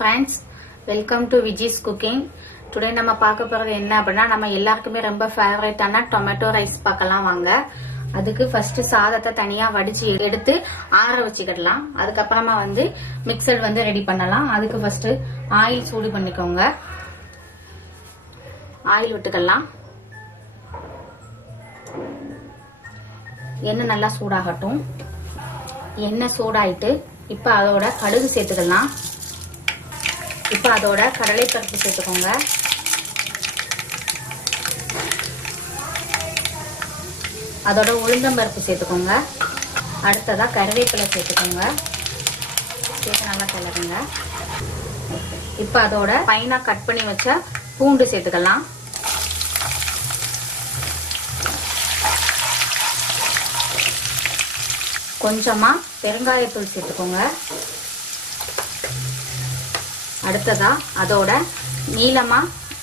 friends, welcome to Viji's Cooking. Today நம்ம பார்க்க போறது என்ன அப்படினா நம்ம எல்லாருக்குமே ரொம்ப ஃபேவரட்டான டொமேட்டோ ரைஸ் பார்க்கலாம் வாங்க. அதுக்கு ஃபர்ஸ்ட் சாதத்தை தனியா வடிச்சு எடுத்து ஆற வச்சிடலாம். அதுக்கு அப்புறமா மிக்சர் ரெடி பண்ணலாம். அதுக்கு ஃபர்ஸ்ட் ஆயில் சூடு பண்ணிக்கோங்க. ஆயில் விட்டுக்கலாம். எண்ணெய் நல்லா சூடாகட்டும். எண்ணெய் சூடாயிட்டு இப்ப அதோட கடுகு சேர்த்துக்கலாம். இப்ப அதோட கடலை பருப்பு சேர்த்துக்கோங்க. அதோட உளுந்தம் பருப்பு சேர்த்துக்கோங்க. அடுத்ததா கறிவேப்பிலை சேர்த்துக்கோங்க. சேர்த்து நல்லா கிளறுங்க. இப்ப அதோட ஃபைனா கட் பண்ணி வச்ச பூண்டு சேர்த்துக்கலாம். கொஞ்சமா பெருங்காயத்தூள் சேர்த்துக்கோங்க. அடுத்ததா அதோட நீளமா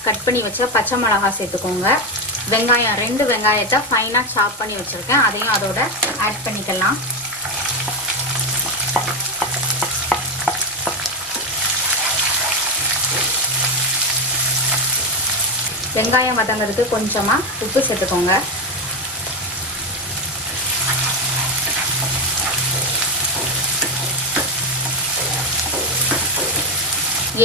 கட் பண்ணி வச்ச பச்சை மிளகாய் சேர்த்துக்கோங்க. வெங்காயம் 2 வெங்காயத்தை ஃபைனா சாப் பண்ணி வச்சிருக்கேன். அதையும் அதோட ஆட் பண்ணிக்கலாம். வெங்காயம் வதங்கிறதுக்கு கொஞ்சமா உப்பு சேர்த்துக்கோங்க.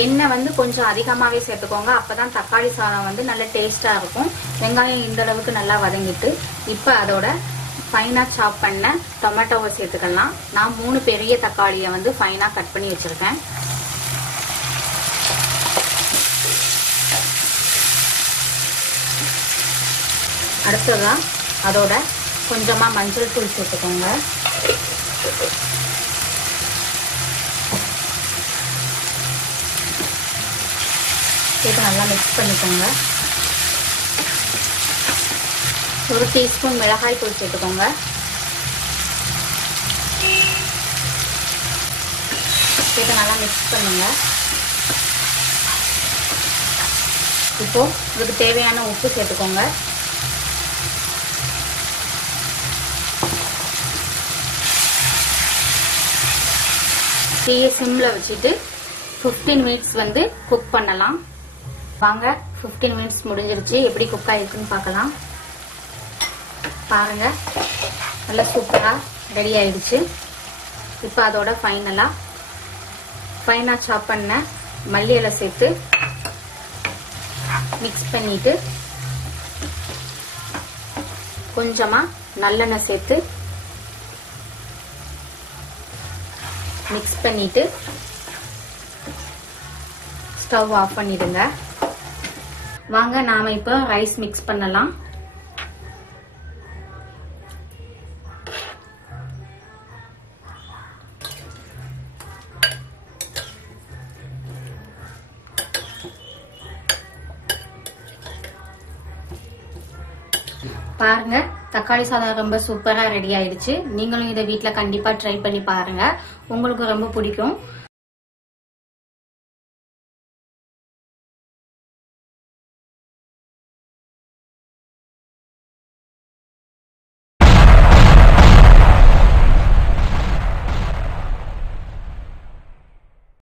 எண்ணெய் கொஞ்சம் அதிகமாவே சேர்த்துக்கோங்க. அப்பதான் தக்காளி சாதம் நல்ல டேஸ்டா இருக்கும். வெங்காயம் இந்த அளவுக்கு நல்லா வதங்கிட்டு இப்ப அதோட ஃபைனா சாப் பண்ண டொமேட்டோவை சேர்த்துக்கலாம். நான் 3 பெரிய தக்காளியை ஃபைனா கட் பண்ணி வச்சிருக்கேன். அடுத்ததா அதோட கொஞ்சமா மஞ்சள் தூள் சேர்த்துக்கோங்க. சேர்த்து நல்லா மிக்ஸ் பண்ணிக்கோங்க. 1 டீஸ்பூன் மிளகாய் தூள் சேர்த்துக்கோங்க. சேர்த்து நல்லா மிக்ஸ் பண்ணுங்க. இப்போ இதுக்கு தேவையான உப்பு சேர்த்துக்கோங்க. தீயை சிம்ல வச்சுட்டு 15 மினிட்ஸ் குக் பண்ணலாம். வாங்க 15 மினிட்ஸ் முடிஞ்சிருச்சு. எப்படி குக் ஆயிருக்குன்னு பார்க்கலாம். பாருங்க நல்லா சூப்பரா ரெடி ஆயிடுச்சு. இப்போ அதோட ஃபைனா சாப் பண்ண மல்லி இலை சேர்த்து மிக்ஸ் பண்ணிட்டு கொஞ்சமா நல்லெண்ணெய் சேர்த்து மிக்ஸ் பண்ணிட்டு ஸ்டவ் ஆஃப் பண்ணிடுங்க. வாங்க நாம இப்ப ரைஸ் மிக்ஸ் பண்ணலாம். பாருங்க தக்காளி சாதம் ரொம்ப சூப்பரா ரெடி ஆயிடுச்சு. நீங்களும் இதை வீட்ல கண்டிப்பா ட்ரை பண்ணி பாருங்க. உங்களுக்கு ரொம்ப பிடிக்கும்.